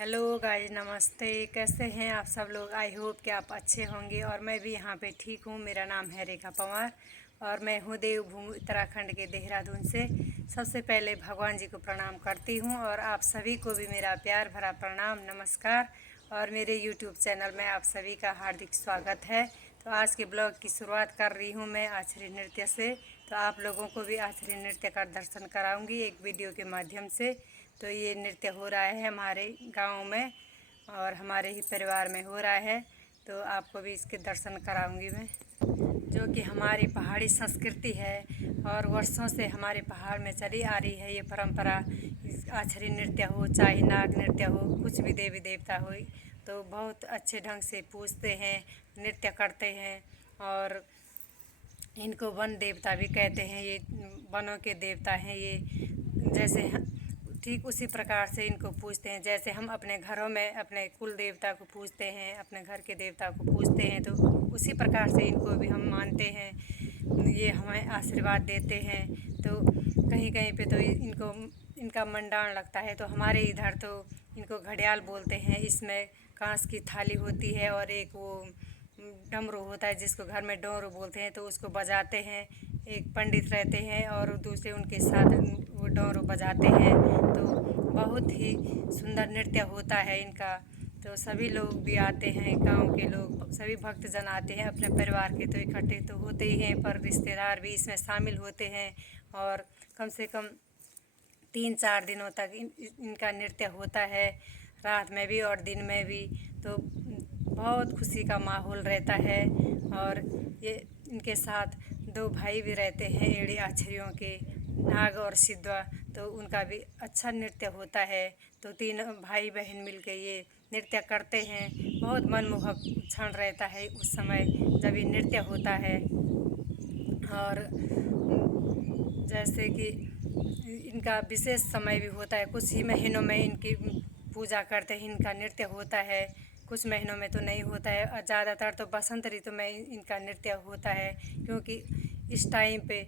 Hello guys, नमस्ते। कैसे हैं आप सब लोग? आई होप कि आप अच्छे होंगे और मैं भी यहाँ पे ठीक हूँ। मेरा नाम है रेखा पवार और मैं हूँ देवभूमि उत्तराखंड के देहरादून से। सबसे पहले भगवान जी को प्रणाम करती हूँ और आप सभी को भी मेरा प्यार भरा प्रणाम, नमस्कार। और मेरे यूट्यूब चैनल में आप सभी का हार्दिक स्वागत है। तो आज के ब्लॉग की शुरुआत कर रही हूँ मैं आछरी नृत्य से। तो आप लोगों को भी आछरी नृत्य का दर्शन कराऊंगी एक वीडियो के माध्यम से। तो ये नृत्य हो रहा है हमारे गांव में और हमारे ही परिवार में हो रहा है। तो आपको भी इसके दर्शन कराऊंगी मैं, जो कि हमारी पहाड़ी संस्कृति है और वर्षों से हमारे पहाड़ में चली आ रही है ये परंपरा। आछरी नृत्य हो चाहे नाग नृत्य हो, कुछ भी देवी देवता हो, तो बहुत अच्छे ढंग से पूजते हैं, नृत्य करते हैं। और इनको वन देवता भी कहते हैं। ये वनों के देवता हैं ये। जैसे ठीक उसी प्रकार से इनको पूजते हैं जैसे हम अपने घरों में अपने कुल देवता को पूजते हैं, अपने घर के देवता को पूजते हैं, तो उसी प्रकार से इनको भी हम मानते हैं। ये हमें आशीर्वाद देते हैं। तो कहीं कहीं पे तो इनका मंडान लगता है। तो हमारे इधर तो इनको घड़ियाल बोलते हैं। इसमें कांस की थाली होती है और एक वो डमरू होता है जिसको घर में डोरू बोलते हैं, तो उसको बजाते हैं। एक पंडित रहते हैं और दूसरे उनके साथ वो डोरू बजाते हैं। तो बहुत ही सुंदर नृत्य होता है इनका। तो सभी लोग भी आते हैं, गांव के लोग सभी भक्तजन आते हैं अपने परिवार के। तो इकट्ठे तो होते ही हैं, पर रिश्तेदार भी इसमें शामिल होते हैं। और कम से कम 3-4 दिनों तक इनका नृत्य होता है, रात में भी और दिन में भी। तो बहुत खुशी का माहौल रहता है। और ये इनके साथ 2 भाई भी रहते हैं एड़ी आछरियों के, नाग और सिद्धवा। तो उनका भी अच्छा नृत्य होता है। तो 3 भाई बहन मिलके ये नृत्य करते हैं। बहुत मनमोहक क्षण रहता है उस समय जब ये नृत्य होता है। और जैसे कि इनका विशेष समय भी होता है, कुछ ही महीनों में इनकी पूजा करते हैं, इनका नृत्य होता है। कुछ महीनों में तो नहीं होता है और ज़्यादातर तो बसंत ऋतु में इनका नृत्य होता है, क्योंकि इस टाइम पे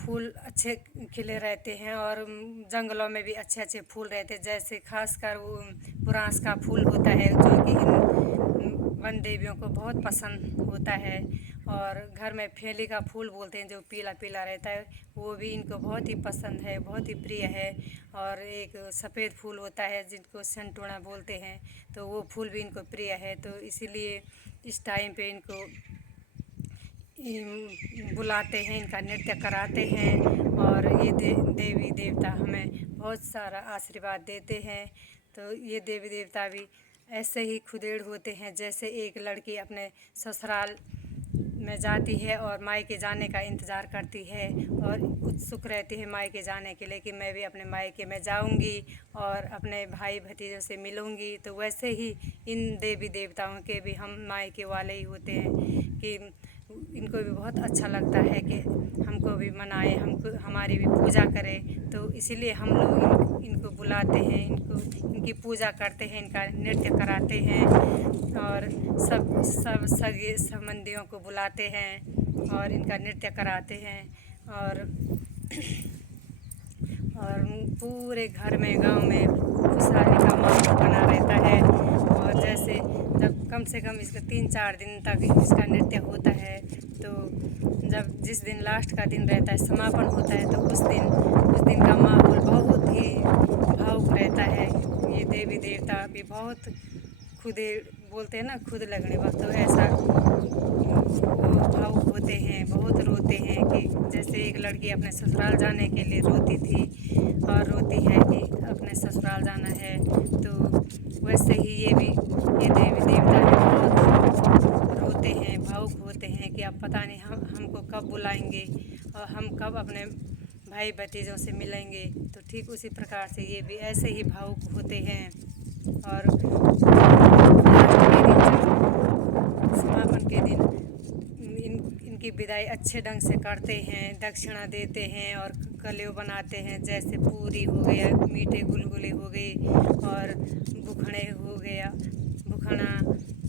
फूल अच्छे खिले रहते हैं और जंगलों में भी अच्छे अच्छे फूल रहते हैं। जैसे खासकर वो बुरांस का फूल होता है जो कि इन वन देवियों को बहुत पसंद होता है। और घर में फेली का फूल बोलते हैं जो पीला पीला रहता है, वो भी इनको बहुत ही पसंद है, बहुत ही प्रिय है। और एक सफ़ेद फूल होता है जिनको संटोना बोलते हैं, तो वो फूल भी इनको प्रिय है। तो इसीलिए इस टाइम पे इनको बुलाते हैं, इनका नृत्य कराते हैं। और ये देवी देवता हमें बहुत सारा आशीर्वाद देते हैं। तो ये देवी देवता भी ऐसे ही खुदेड़ होते हैं जैसे एक लड़की अपने ससुराल में जाती है और मायके जाने का इंतज़ार करती है और उत्सुक रहती है मायके जाने के लिए कि मैं भी अपने मायके में जाऊंगी और अपने भाई भतीजों से मिलूंगी। तो वैसे ही इन देवी देवताओं के भी हम मायके वाले ही होते हैं कि इनको भी बहुत अच्छा लगता है कि हमको भी मनाए, हमको हमारी भी पूजा करें। तो इसीलिए हम लोग इनको बुलाते हैं, इनकी पूजा करते हैं, इनका नृत्य कराते हैं और सब सगे संबंधियों को बुलाते हैं और इनका नृत्य कराते हैं। और पूरे घर में गांव में खुशहाली का माहौल बना रहता है। और जैसे जब कम से कम इसका 3-4 दिन तक इसका नृत्य होता है, तो जब जिस दिन लास्ट का दिन रहता है, समापन होता है, तो उस दिन का माहौल बहुत ही भावुक रहता है। ये देवी देवता भी बहुत खुदे बोलते हैं ना, खुद लगने वक्त, तो ऐसा भावुक होते हैं, बहुत रोते हैं कि जैसे एक लड़की अपने ससुराल जाने के लिए रोती थी और रोती है कि अपने ससुराल जाना है। तो वैसे ही ये देवी देवता भी बहुत रोते हैं, भावुक होते हैं कि अब पता नहीं हमको कब बुलाएंगे और हम कब अपने भाई भतीजों से मिलेंगे। तो ठीक उसी प्रकार से ये भी ऐसे ही भावुक होते हैं। और समापन के दिन इनकी विदाई अच्छे ढंग से करते हैं, दक्षिणा देते हैं और कलेव बनाते हैं। जैसे पूरी हो गया, मीठे गुलगुले हो गए और बुखड़े हो गया, बुखना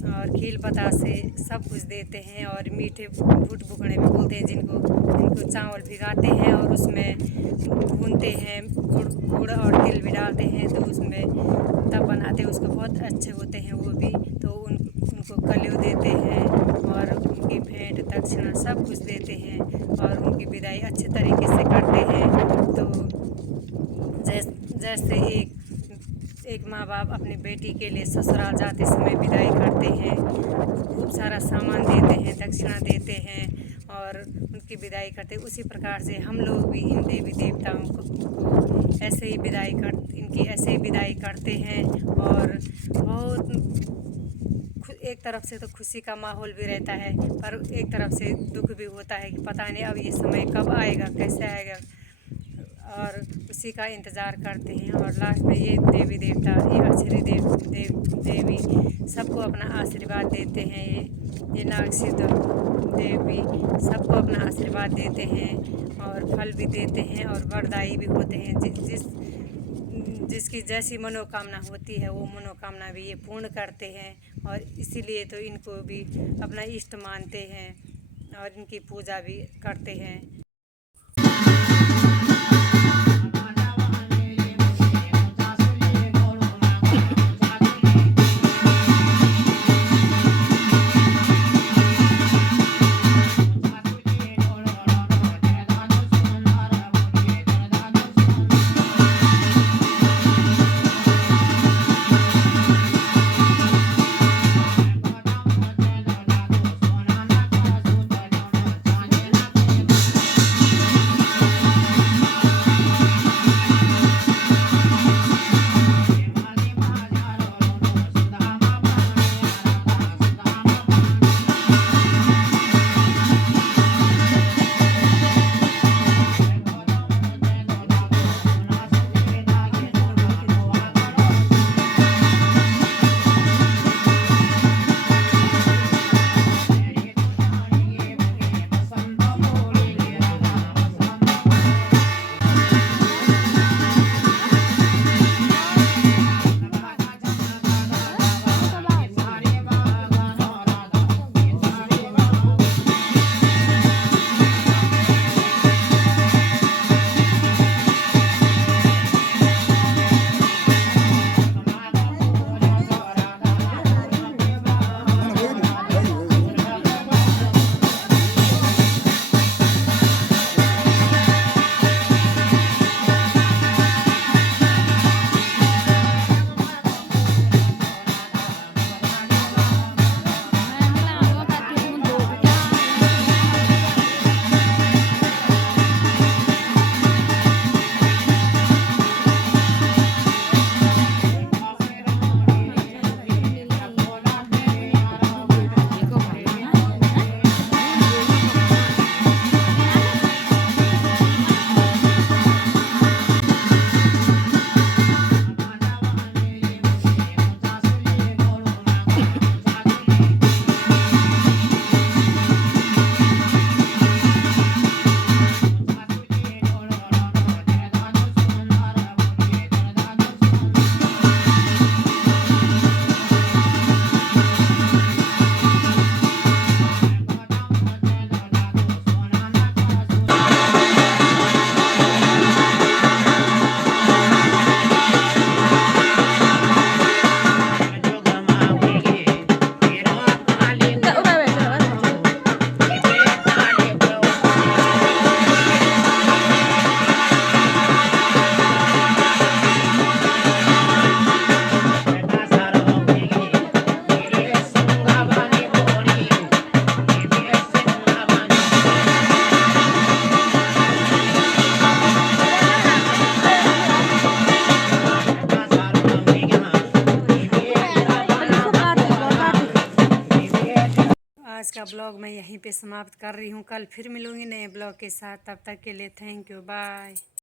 और खील बतासे सब कुछ देते हैं। और मीठे भुट बुखड़े भी बोलते हैं जिनको चावल भिगाते हैं और उसमें भूनते हैं, गुड़ और तिल भी डालते हैं, तो उसमें तब बनाते आते हैं उसको बहुत अच्छे होते हैं वो भी, तो उनको कलेव देते हैं और उनकी भेंट दक्षिणा सब कुछ देते हैं और उनकी विदाई अच्छे तरीके से करते हैं। तो जैसे एक माँ बाप अपनी बेटी के लिए ससुराल जाते समय विदाई करते हैं, खूब सारा सामान देते हैं, दक्षिणा देते हैं और उनकी विदाई करते हैं, उसी प्रकार से हम लोग भी इन देवी देवताओं को ऐसे ही इनकी ऐसे ही विदाई करते हैं। और बहुत एक तरफ से तो खुशी का माहौल भी रहता है, पर एक तरफ से दुख भी होता है कि पता नहीं अब ये समय कब आएगा, कैसे आएगा, और उसी का इंतज़ार करते हैं। और लास्ट में ये देवी देवता, ये अक्षरी देवी सबको अपना आशीर्वाद देते हैं। ये नागसिद्ध देवी सबको अपना आशीर्वाद देते हैं और फल भी देते हैं और वरदायी भी होते हैं। जिसकी जैसी मनोकामना होती है वो मनोकामना भी ये पूर्ण करते हैं और इसीलिए तो इनको भी अपना इष्ट मानते हैं और इनकी पूजा भी करते हैं। आज का ब्लॉग मैं यहीं पे समाप्त कर रही हूँ। कल फिर मिलूँगी नए ब्लॉग के साथ, तब तक के लिए थैंक यू, बाय।